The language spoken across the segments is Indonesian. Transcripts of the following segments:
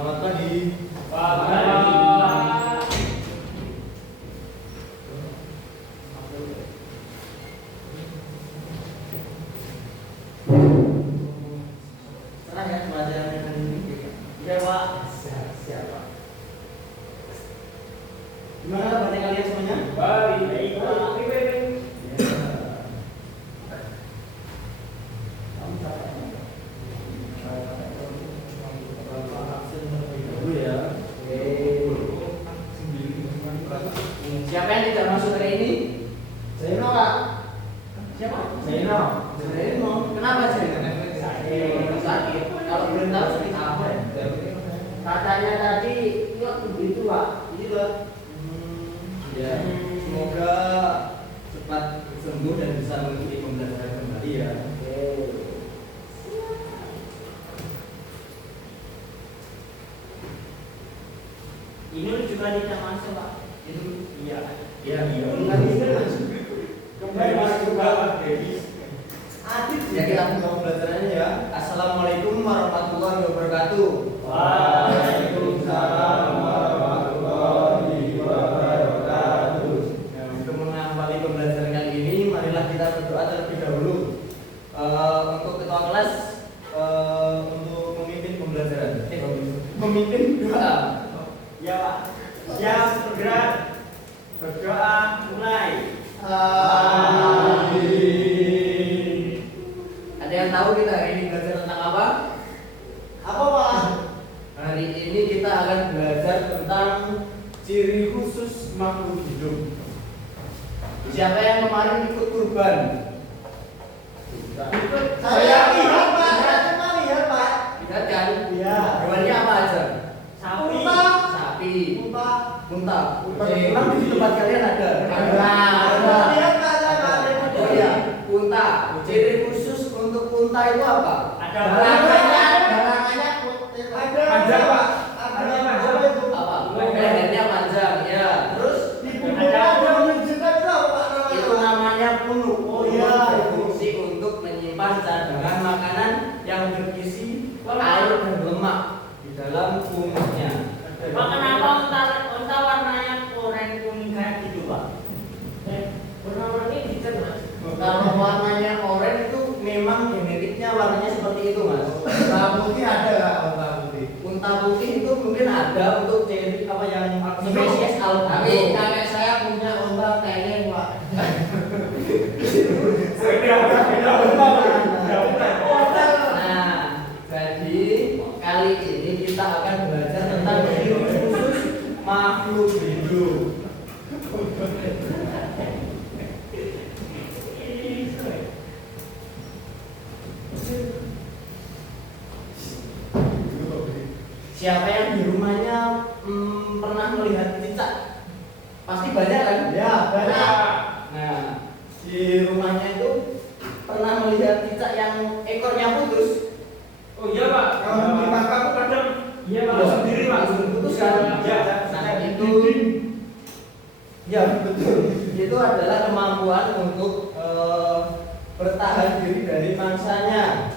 Selamat pagi. Pagi. Senang ya pelajaran hari ini? Iya Pak. Siap Pak. Gimana kabarnya kalian semuanya? Baik. Pak. Siapa yang tidak masuk hari ini? Zaino Pak. Siapa? Zaino. Zaino. Kenapa Zaino? Sakit. Kalau belum tahu sakit apa ya? Katanya tadi nggak begitu Pak. Iya. Ya. Semoga cepat sembuh dan bisa mengikuti pembelajaran kembali ya. Ini juga tidak masuk Pak. Itu Iya. bukan ini masuk. Kembali masuk ke bawah, Dewi. Adit ya, kita buka pembelajarannya ya. Assalamualaikum warahmatullahi wabarakatuh. Waalaikumsalam warahmatullahi wabarakatuh. Nah, untuk mengawali pembelajaran kali ini, marilah kita berdoa terlebih dahulu. Untuk ketua kelas, untuk memimpin pembelajaran. Memimpin doa. Ya Pak. Siap segera berdoa mulai. Amin. Ada yang tahu kita hari ini belajar tentang apa? Apa Pak? Hari ini kita akan belajar tentang ciri khusus makhluk hidup. Siapa yang kemarin ikut kurban? Ikut Saya lihat, Pak. Lihat Pak. Lihat kan? Iya. Hewannya apa aja? Sapi. Sapi. Unta. Unta. Memang di tempat kalian ada. Lihat Pak, Oh iya, unta. Ciri khusus untuk unta itu apa? Ada Barangannya panjang Pak. Ada panjang. apa? Lehernya panjang, ya. Terus itu namanya punuk. Oh iya, Berfungsi untuk menyimpan cadangan makanan yang berisi air dan lemak di dalam punuknya. Pak, kenapa unta warnanya oranye kuning kayak gitu Pak? Warna-warni dicat Mas. Kalau warnanya oranye itu memang genetiknya warnanya seperti itu Mas. Unta putih ada nggak unta putih? Unta putih itu mungkin ada untuk ciri apa yang spesies Tapi albino. kakek saya punya unta kayaknya Pak. Nah, jadi kali ini kita akan belajar tentang ciri khusus makhluk hidup. Siapa yang di rumahnya pernah melihat cicak? Pasti banyak kan? Ya, banyak. Nah, di rumahnya itu pernah melihat cicak yang ekornya putus. Oh iya Pak. Kalau di kakakku kadang iya Pak sendiri Pak. Langsung putus kan? Iya. Nah, itu ya betul. Itu adalah kemampuan untuk bertahan diri dari mangsanya.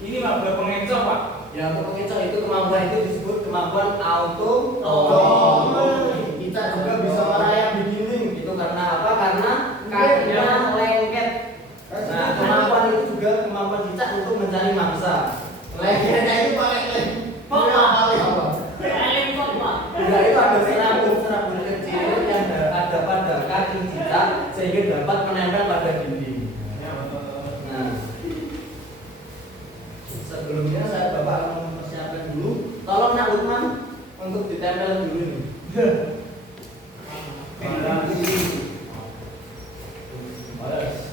Ini Pak buat pengecoh Pak. Ya, untuk mengecoh itu kemampuan itu disebut kemampuan auto. Cicak juga bisa merayap di dinding. Itu karena apa? Karena kakinya lengket. Nah, kemampuan itu juga kemampuan cicak untuk mencari mangsa. Lehernya itu paling Pak. apa? Paling kok Pak. Juga itu ada serabut kecil yang ada pada kaki cicak sehingga dapat menempel pada dinding. Nah, sebelumnya Bapak akan mempersiapkan dulu. Tolong Nak Lukman untuk ditempel dulu nih.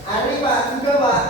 Ari Pak juga Pak.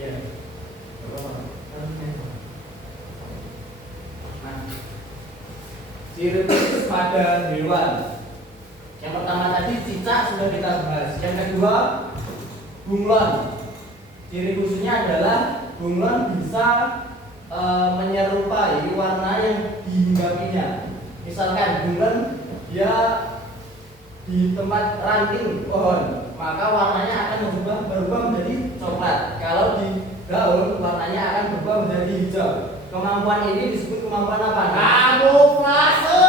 Ya. Nah, ciri khusus pada hewan. Yang pertama tadi cicak sudah kita bahas. Yang kedua bunglon. Ciri khususnya adalah bunglon bisa menyerupai warna yang dihinggapinya. Misalkan bunglon dia di tempat ranting pohon, maka warnanya akan berubah menjadi coklat. Kalau di daun warnanya akan berubah menjadi hijau. Kemampuan ini disebut kemampuan apa? Kamuflase.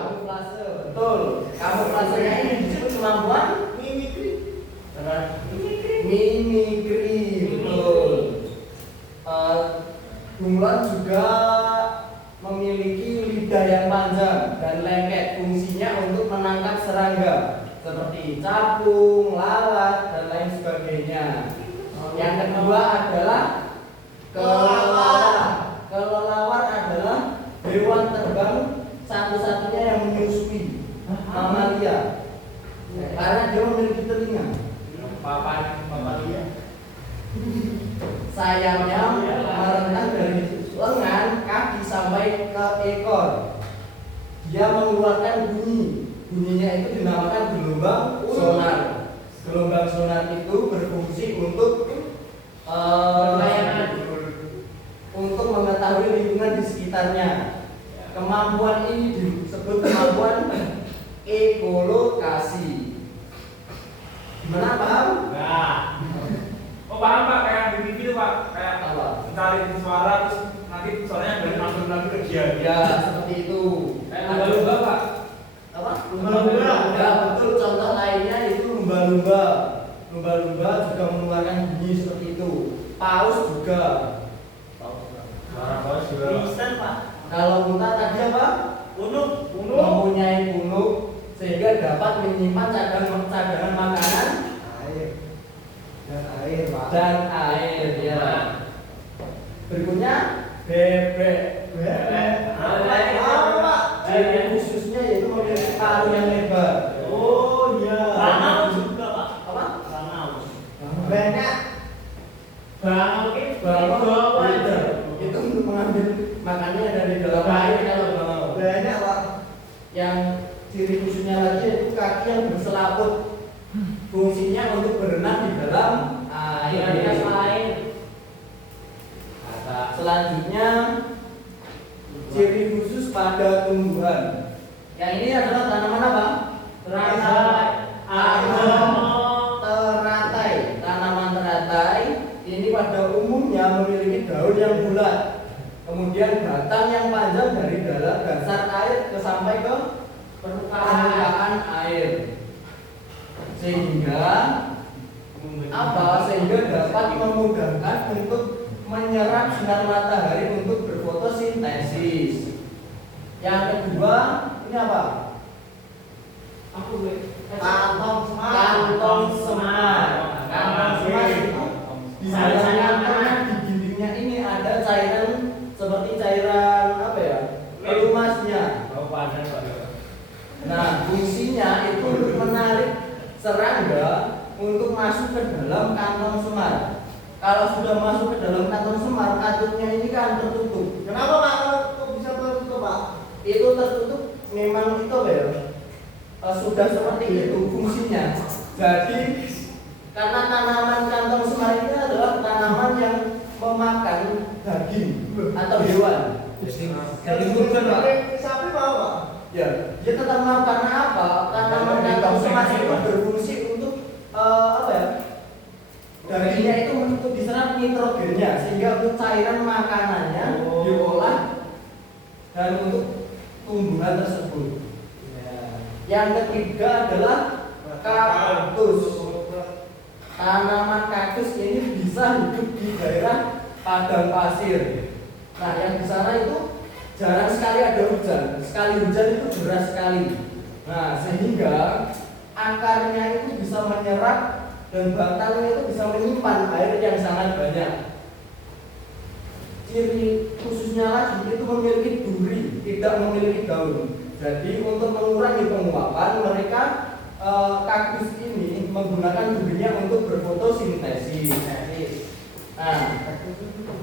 Kamuflase, betul. Kamuflasenya ini disebut kemampuan Mimikri. mimikri, betul. Bunglon juga memiliki lidah yang panjang dan lengket, fungsinya untuk menangkap serangga seperti capung, lalat, dan lain sebagainya. Yang kedua adalah kelelawar. Kelelawar adalah hewan terbang satu-satunya yang menyusui mamalia karena dia memiliki telinga. Papalia. Sayapnya merentang dari lengan, kaki sampai ke ekor. Dia mengeluarkan bunyi. Bunyinya itu dinamakan gelombang sonar. Gelombang sonar itu berfungsi untuk untuk mengetahui lingkungan di sekitarnya. Kemampuan ini disebut kemampuan ekolokasi. Gimana, paham? Nah, oh paham Pak, kayak di TV itu Pak, kayak Apa? mencari suara terus nanti suaranya dari langsung ke dia. Ya, seperti itu. Kayak lumba-lumba Pak. Apa? Lumba-lumba. Ya, betul. Contoh lainnya itu lumba-lumba. Lumba-lumba juga mengeluarkan bunyi seperti itu. Paus juga. Suara bos juga. Instan Pak. Kalau unta tadi apa? Unuk. Mempunyai punuk sehingga dapat menyimpan cadangan makanan Air. Dan air, Pak. dan air. Ya. Berikutnya bebek. Apa, Pak? Ciri khususnya yaitu memiliki paruh yang lebar. Oh, iya. Bangau juga Pak. Apa? Bangau. Banyak. Bangau itu Bangau beda. Itu untuk mengambil makannya dari dalam air kalau bangau. Banyak, Pak. Yang ciri khususnya lagi yaitu kaki yang berselaput. Fungsinya untuk berenang di dalam air. Selanjutnya ciri khusus pada tumbuhan. Yang ini adalah tanaman apa? Teratai. Teratai. Tanaman teratai ini pada umumnya memiliki daun yang bulat, kemudian batang yang panjang dari dalam dasar air sampai ke permukaan air, sehingga sehingga dapat memudahkan untuk menyerap sinar matahari untuk berfotosintesis. Yang kedua ini apa? Kantong semar. Kantong semar. Kantong semar itu di dalam kantongnya, di dindingnya ini ada cairan seperti cairan apa ya? Pelumasnya. Oh padan Pak. Nah, fungsinya itu untuk menarik serangga untuk masuk ke dalam kantong semar. Kalau sudah masuk ke dalam kantong semar, kantongnya ini kan tertutup. Kenapa, Pak? Kok bisa tertutup, Pak? Itu tertutup memang itu apa ya? Sudah seperti itu fungsinya. Jadi karena tanaman kantong semar ini adalah tanaman yang memakan daging atau hewan. Jadi bukan, Pak. Sapi mau, Pak? Ya, dia tetap mau karena apa? Tanaman kantong semar itu berfungsi untuk apa ya? Dagingnya itu untuk diserap nitrogennya sehingga untuk cairan makanannya diolah dan untuk tumbuhan tersebut. Yang ketiga adalah kaktus. Tanaman kaktus ini bisa hidup di daerah padang pasir. Nah, yang di sana itu jarang sekali ada hujan. Sekali hujan itu deras sekali. Nah, sehingga akarnya itu bisa menyerap dan batangnya itu bisa menyimpan air yang sangat banyak. Ciri khususnya lagi itu memiliki duri, tidak memiliki daun. Jadi untuk mengurangi penguapan mereka kaktus ini menggunakan durinya untuk berfotosintesis. Nah,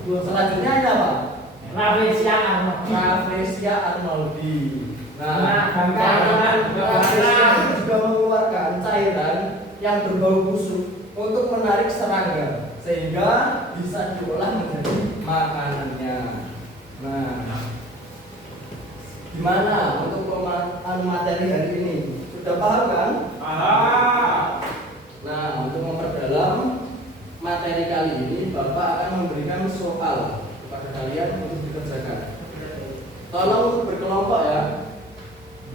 selanjutnya ada apa? Rafflesia Arnoldi. Rafflesia Arnoldi. Nah, Rafflesia juga mengeluarkan cairan yang berbau busuk untuk menarik serangga sehingga bisa diolah menjadi makanannya. Nah, gimana untuk materi hari ini? Sudah paham kan? Nah, untuk memperdalam materi kali ini, Bapak akan memberikan soal kepada kalian untuk dikerjakan. Tolong berkelompok ya.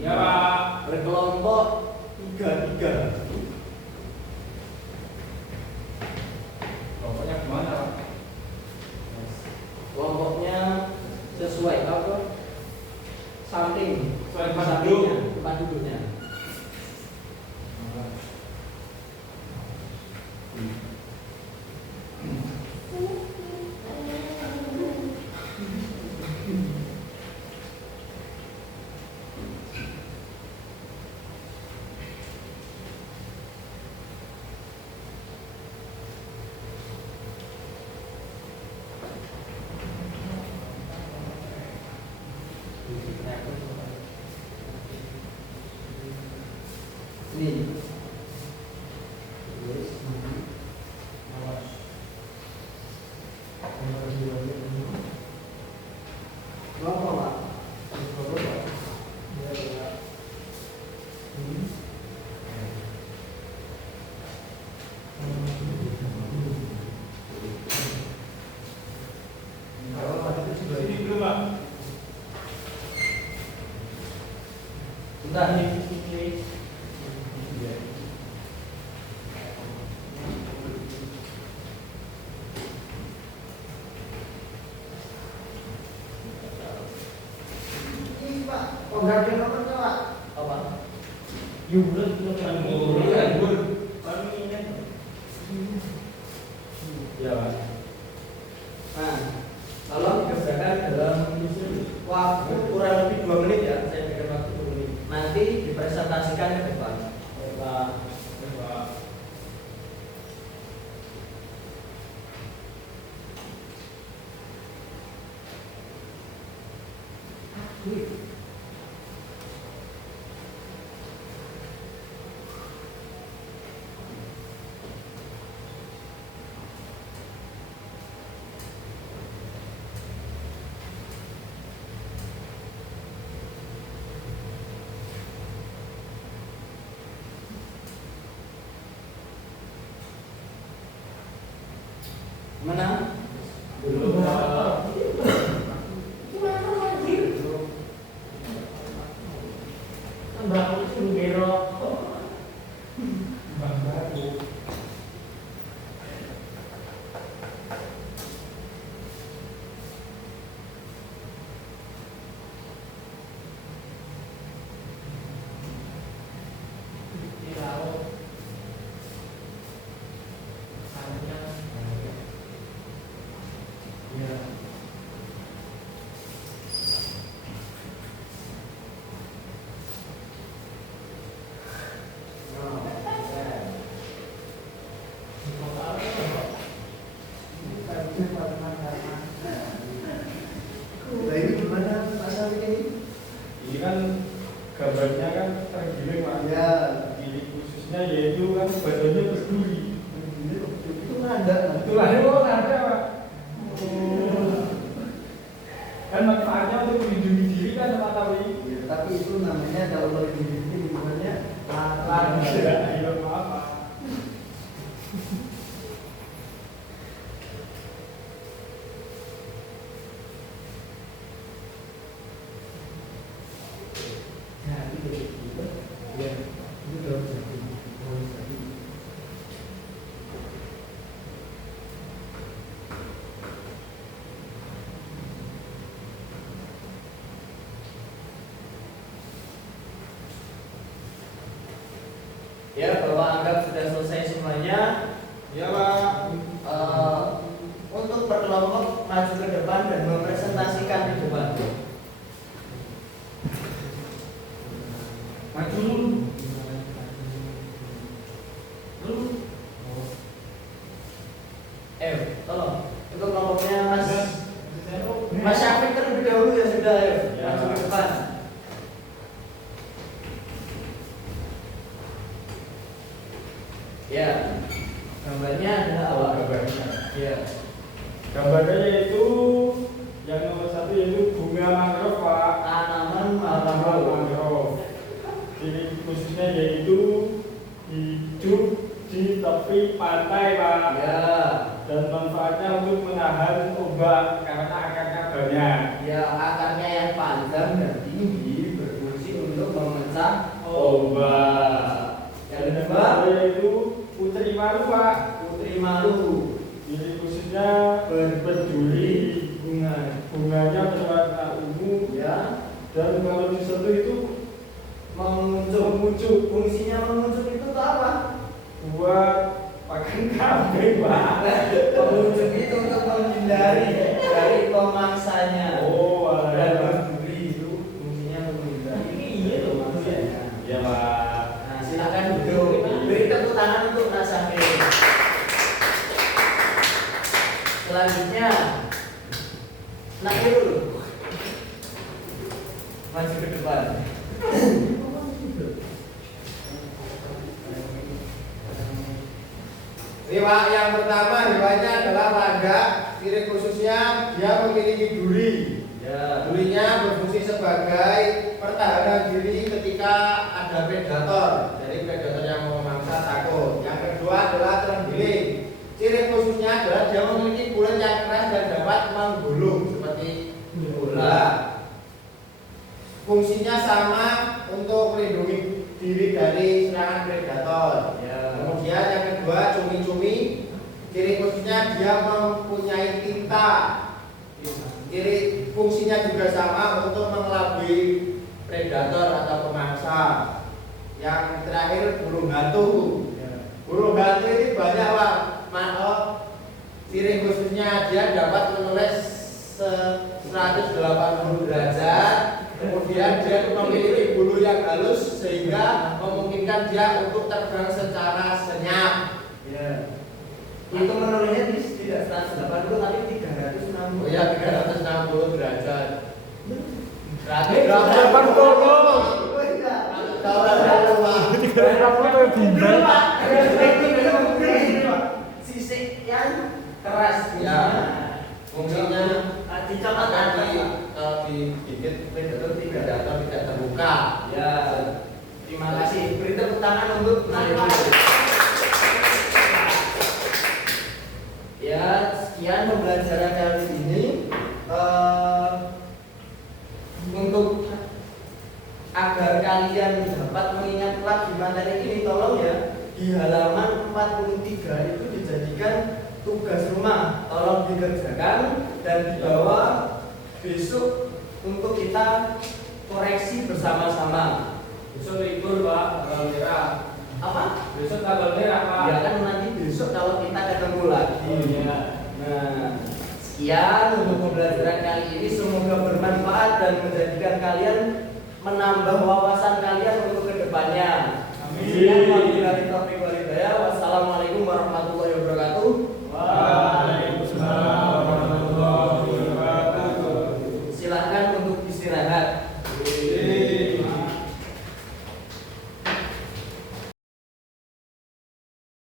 Iya, Pak. Berkelompok 3-3. Pokoknya gimana, Pak? Kelompoknya sesuai apa? Samping, Sesuai tempat sampingnya, duduk. tempat duduknya. Ini. Ngomong, Pak. Ini dulu, Pak. Bentar nih. Ini Pak, oh nggak ada nomornya Pak. Apa? Yulet itu kan Ya, Pak. Nah, tolong dikerjakan dalam waktu kurang lebih 2 menit ya. Saya berikan waktu 2 menit. Nanti dipresentasikan ke depan. Pak. Pak. Mana? Belum, Pak. Mbak Sunggero. Nah ini gimana pasal ini? Ini kan gambarnya kan tergiling, Pak. Ya, Ini khususnya yaitu kan badannya berduri. itu nggak ada. Tulangnya kok nggak ada, Pak. Kan manfaatnya untuk melindungi diri kan, Pak Tawi. Ya, tapi itu namanya kalau melindungi diri namanya Lagi. Iya, maaf, Pak. Ya, Bapak anggap sudah selesai semuanya. Iya, Pak. Untuk berkelompok maju ke depan dan mempresentasikan di depan. Maju dulu. Tolong. Gambarnya adalah awal gambarnya. Iya. Gambarnya yaitu yang nomor 1 yaitu bunga mangrove Pak. Tanaman Tanaman mangrove. mangrove. Ciri khususnya yaitu hidup di tepi pantai Pak. Ya. Dan manfaatnya untuk menahan ombak karena akarnya banyak. Ya, akarnya yang panjang dan tinggi berfungsi untuk memecah Ombak. Yang Dan kedua, yaitu putri malu Pak. putri malu. Ciri khususnya berduri, bunganya berwarna ungu Ya, dan kalau disentuh itu menguncup. Fungsinya menguncup itu tuh apa? buat pakan kambing Pak. Menguncup itu untuk menghindari dari pemangsanya. Oh, Dan ada. berduri itu fungsinya menghindari. Ini iya loh pemangsanya. Ya Pak. Nah, silakan duduk. Beri tepuk tangan untuk Nak Syahrir. Selanjutnya, Nak Irul. Maju ke depan. Ini Pak, yang pertama hewannya adalah rangga. Ciri khususnya dia memiliki duri. Ya. Durinya berfungsi sebagai pertahanan diri ketika ada predator. Jadi predator yang mau memangsa takut. Yang kedua adalah terenggiling. Ciri khususnya adalah dia memiliki kulit yang keras dan dapat menggulung seperti bola. Fungsinya sama untuk melindungi diri dari serangan predator. Ya. Kemudian yang kedua cumi-cumi. Ciri khususnya dia mempunyai tinta. Ciri fungsinya juga sama untuk mengelabui predator atau pemangsa. Yang terakhir burung hantu. Burung hantu ini banyak Pak. Ciri khususnya dia dapat menulis 180 derajat. Kemudian dia memiliki bulu yang halus sehingga memungkinkan dia untuk terbang secara senyap. Ya. Itu menulisnya tidak 180 tapi 360. Oh ya 360 derajat. 180. Sisik yang keras Ya. Fungsinya dicoba akan digigit predator tidak terbuka. Ya. Terima kasih. Beri tepuk tangan untuk Nak Irul. Ya, sekian pembelajaran kali ini. Untuk agar kalian dapat mengingat lagi materi ini, tolong ya di halaman 43 itu dijadikan tugas rumah, tolong dikerjakan dan dibawa besok untuk kita koreksi bersama-sama. Besok libur Pak, tanggal merah. Apa? Besok tanggal merah Pak. Ya kan nanti besok kalau kita ketemu lagi. Oh, iya. Nah, sekian untuk pembelajaran kali ini, semoga bermanfaat dan menjadikan kalian menambah wawasan kalian untuk kedepannya. Amin. Sekian wabillahi taufiq wal hidayah. Wassalamualaikum warahmatullahi wabarakatuh. Waalaikumsalam warahmatullahi wabarakatuh. Silakan untuk istirahat.